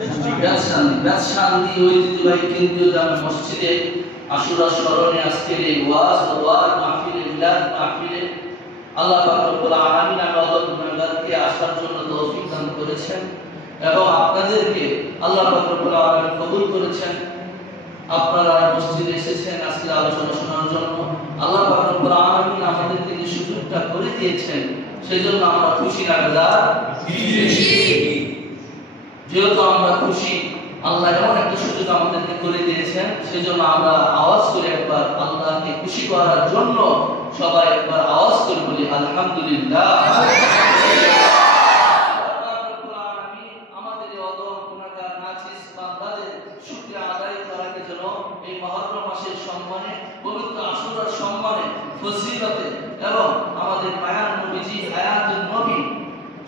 বেতশান্তি ঐতিহ্যবাহী কেন্দ্রীয় জামে মসজিদে আশুরা স্মরণে আজকের এই ওয়াজ ও ওয়াজ মাহফিলে মিলাদ মাহফিলে আল্লাহ পাক রব্বুল আলামিন আমাদের গুনাহগারকে আসার জন্য তৌফিক দান করেছেন এবং আপনাদেরকে আল্লাহ পাক রব্বুল আলামিন কবুল করেছেন। আপনারা মসজিদে এসেছেন আজকে আলোচনা শোনার জন্য। আল্লাহ পাক রব্বুল আলামিন আমাদেরকে যে সুযোগটা করে দিয়েছেন সেজন্য আমরা খুশি না বেজার? যেহেতু আমরা খুশি, আল্লাহ এমন একটা সুযোগ আমাদেরকে করে দিয়েছেন, সেজন্য আমরা আওয়াজ করে একবার আল্লাহকে খুশি করার জন্য সবাই একবার আওয়াজ করে বলি আলহামদুলিল্লাহ। আমাদের এই অদম গুনাহগার নাচিস বান্দাদের শুকরিয়া আদায় করাকে যেন এই মুহররম মাসের সম্মানে, পবিত্র আশুরার সম্মানে, ফজিলতে এবং আমাদের মায়ার নবীজি হায়াতুন নবী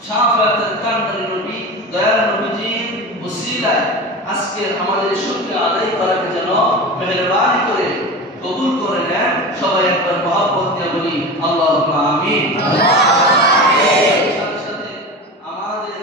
শাফাআতুল কামদারি নবী দয়াল নবীজির ওসিলায় আজকে আমাদের শুকরিয়া আদায় করাকে যেন মেহেরবানি করে কবুল করে নেন। সবাই একবার মহব্বত দিয়ে বলি আল্লাহুম্মা আমিন। সাথে আমাদের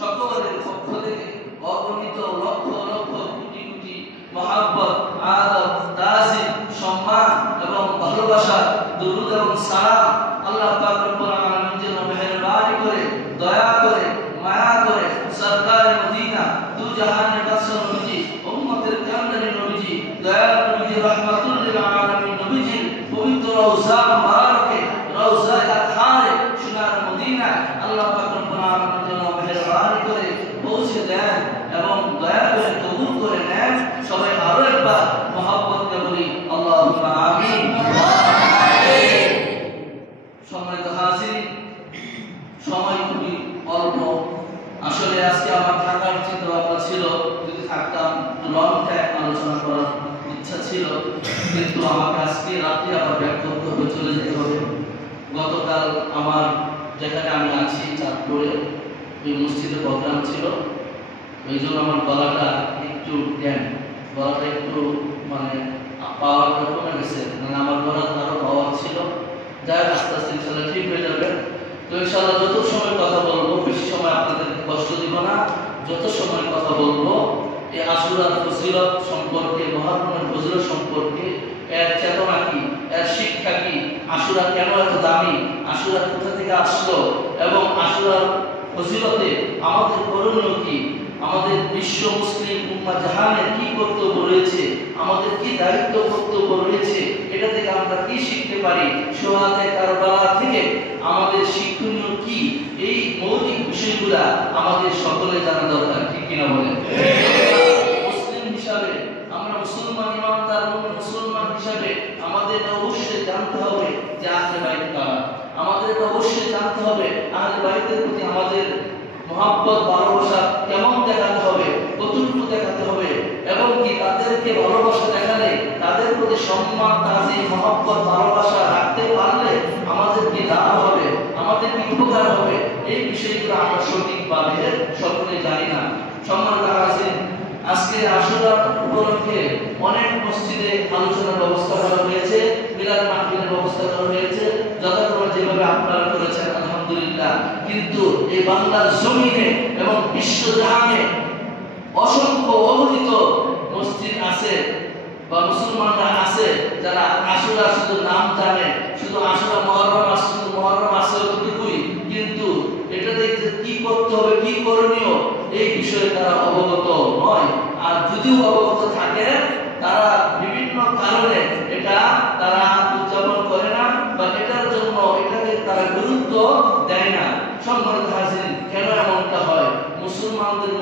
সকলের পক্ষ থেকে অগণিত লক্ষ লক্ষ কোটি কোটি মহব্বত, আদব, তাজিম, সম্মান এবং ভালোবাসা, দুরূদ এবং সালাম আল্লাহ পাক রব্বুল আলামিন যেন মেহেরবানি করে, দয়া করে, মায়া করে সরকার মদিনা দু জাহানের বাদশা নবীজি, উম্মতের কামদানি নবীজি, দয়াল নবীজি, রাহমাতুল লিল আলামিন নবীজি পবিত্র রওজা মুবারকে, রওজা আতহারে সোনার মদিনা আল্লাহ পাক রব্বুল আলামিন যেন মেহেরবানি করে পৌঁছে দেন এবং দয়া করে কবুল করে নেন। সবাই আরো একবার মহব্বত দিয়ে বলি আল্লাহুম্মা আমিন। সম্মানিত হাজির, সময় খুবই অল্প। আসলে আজকে আমার থাকার চিন্তা ভাবনা ছিল, যদি থাকতাম লং টাইম আলোচনা করার ইচ্ছা ছিল, কিন্তু আমাকে আজকে রাতে আবার ব্যাক করতে হবে, চলে যেতে হবে। গতকাল আমার যেখানে আমি আছি চাঁদপুরে ওই মসজিদে প্রোগ্রাম ছিল, ওই জন্য আমার গলাটা একটু ড্যাম, গলাটা একটু মানে পাওয়ারটা কমে গেছে, মানে আমার গলাটা আরো পাওয়ার ছিল। যাই আস্তে আস্তে ইনশাল্লাহ ঠিক হয়ে যাবে। তো ইনশাআল্লাহ যত সময় কথা বলবো, বেশি সময় আপনাদেরকে কষ্ট দিব না, যত সময় কথা বলবো এই আশুরার ফজিলত সম্পর্কে, মুহররমের ফজিলত সম্পর্কে, এর চেতনা কি, এর শিক্ষা কি, আশুরা কেন এত দামি, আশুরা কোথা থেকে আসলো এবং আশুরার ফজিলতে আমাদের করণীয় কি, আমাদের বিশ্ব মুসলিম উম্মাহ জাহানের কি কর্তব্য রয়েছে, আমাদের কি দায়িত্ব কর্তব্য রয়েছে, এটা থেকে আমরা কি শিখতে পারি, শোহাদায়ে কারবালা থেকে আমাদের শিক্ষণীয় কি, এই মৌলিক বিষয়গুলা আমাদের সকলে জানা দরকার। ঠিক কিনা বলেন? মুসলিম হিসাবে আমরা মুসলমান, ইমানদার মুসলমান হিসাবে আমাদের অবশ্যই জানতে হবে যে আহলে বাইত কারা, আমাদের অবশ্যই জানতে হবে আহলে বাইতের প্রতি আমাদের মহব্বত, ভালোবাসা কেমন দেখাতে হবে, কতটুকু দেখাতে হবে এবং কি তাদেরকে ভালোবাসা দেখালে, তাদের প্রতি সম্মান, তাজিম, মহব্বত, ভালোবাসা রাখতে পারলে আমাদের কি লাভ হবে, আমাদের কি উপকার হবে, এই বিষয়গুলো আমরা সঠিকভাবে সকলে জানি না। সম্মানিত হাজির, আজকে আশুরা উপলক্ষে অনেক মসজিদে আলোচনার ব্যবস্থা করা হয়েছে, মিলাদ মাহফিলের ব্যবস্থা করা হয়েছে, যথাক্রমে যেভাবে আপনারা করেছেন আলহামদুলিল্লাহ। কিন্তু এই বাংলার জমিনে এবং বিশ্ব জাহানে অসংখ্য অগণিত মসজিদ আছে বা মুসলমানরা আছে যারা আশুরা শুধু নাম জানে, শুধু আশুরা মুহররম আছে, শুধু মুহররম আছে ওটুকুই, কিন্তু এটা দেখতে কি করতে হবে, কি করণীয় এই বিষয়ে তারা অবগত নয়। আর যদিও অবগত থাকে, তারা বিভিন্ন কারণে এটা তারা উদযাপন করে না বা এটার জন্য এটাকে তারা গুরুত্ব দেয় না। সম্মানিত হাজির, কেন এমনটা হয়? মুসলমানদের